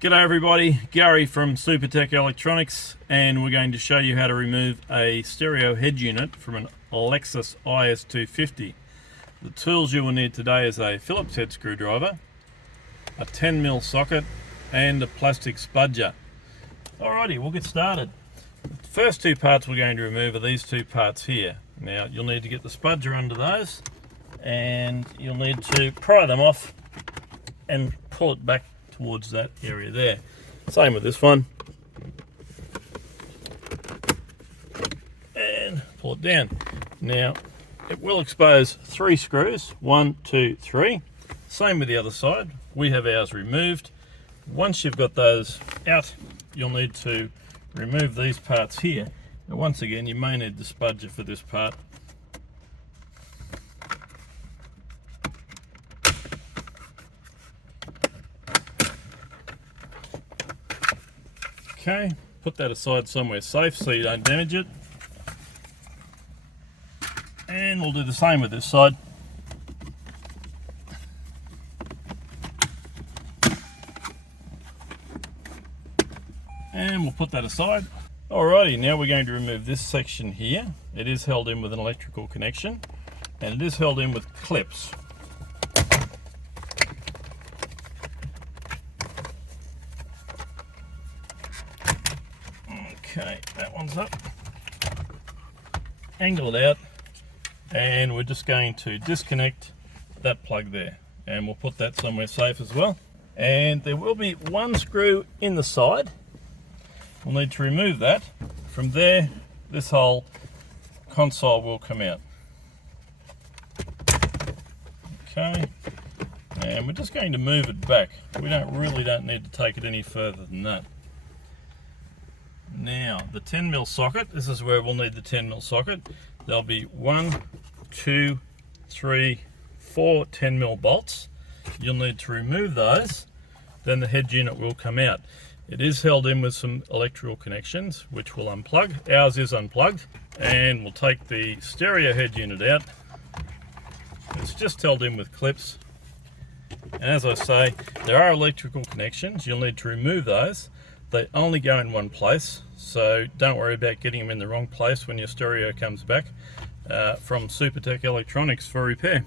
G'day everybody, Gary from Supertech Electronics, and we're going to show you how to remove a stereo head unit from an Lexus IS250. The tools you will need today is a Phillips head screwdriver, a 10mm socket, and a plastic spudger. Alrighty, we'll get started. The first two parts we're going to remove are these two parts here. Now you'll need to get the spudger under those, and you'll need to pry them off and pull it back towards that area there. Same with this one. And pull it down. Now, it will expose 3 screws. 1, 2, 3. Same with the other side. We have ours removed. Once you've got those out, you'll need to remove these parts here. Now, once again, you may need the spudger for this part. Okay, put that aside somewhere safe so you don't damage it. And we'll do the same with this side. And we'll put that aside. Alrighty, now we're going to remove this section here. It is held in with an electrical connection, and it is held in with clips. Okay, that one's up. Angle it out, and we're just going to disconnect that plug there, and we'll put that somewhere safe as well. And there will be one screw in the side. We'll need to remove that. From there, this whole console will come out. Okay, and we're just going to move it back. We really don't need to take it any further than that. Now, the 10mm socket, this is where we'll need the 10mm socket. There'll be 1, 2, 3, 4 10mm bolts. You'll need to remove those, then the head unit will come out. It is held in with some electrical connections, which we'll unplug. Ours is unplugged, and we'll take the stereo head unit out. It's just held in with clips. And as I say, there are electrical connections. You'll need to remove those. They only go in one place, so don't worry about getting them in the wrong place when your stereo comes back from Supertech Electronics for repair.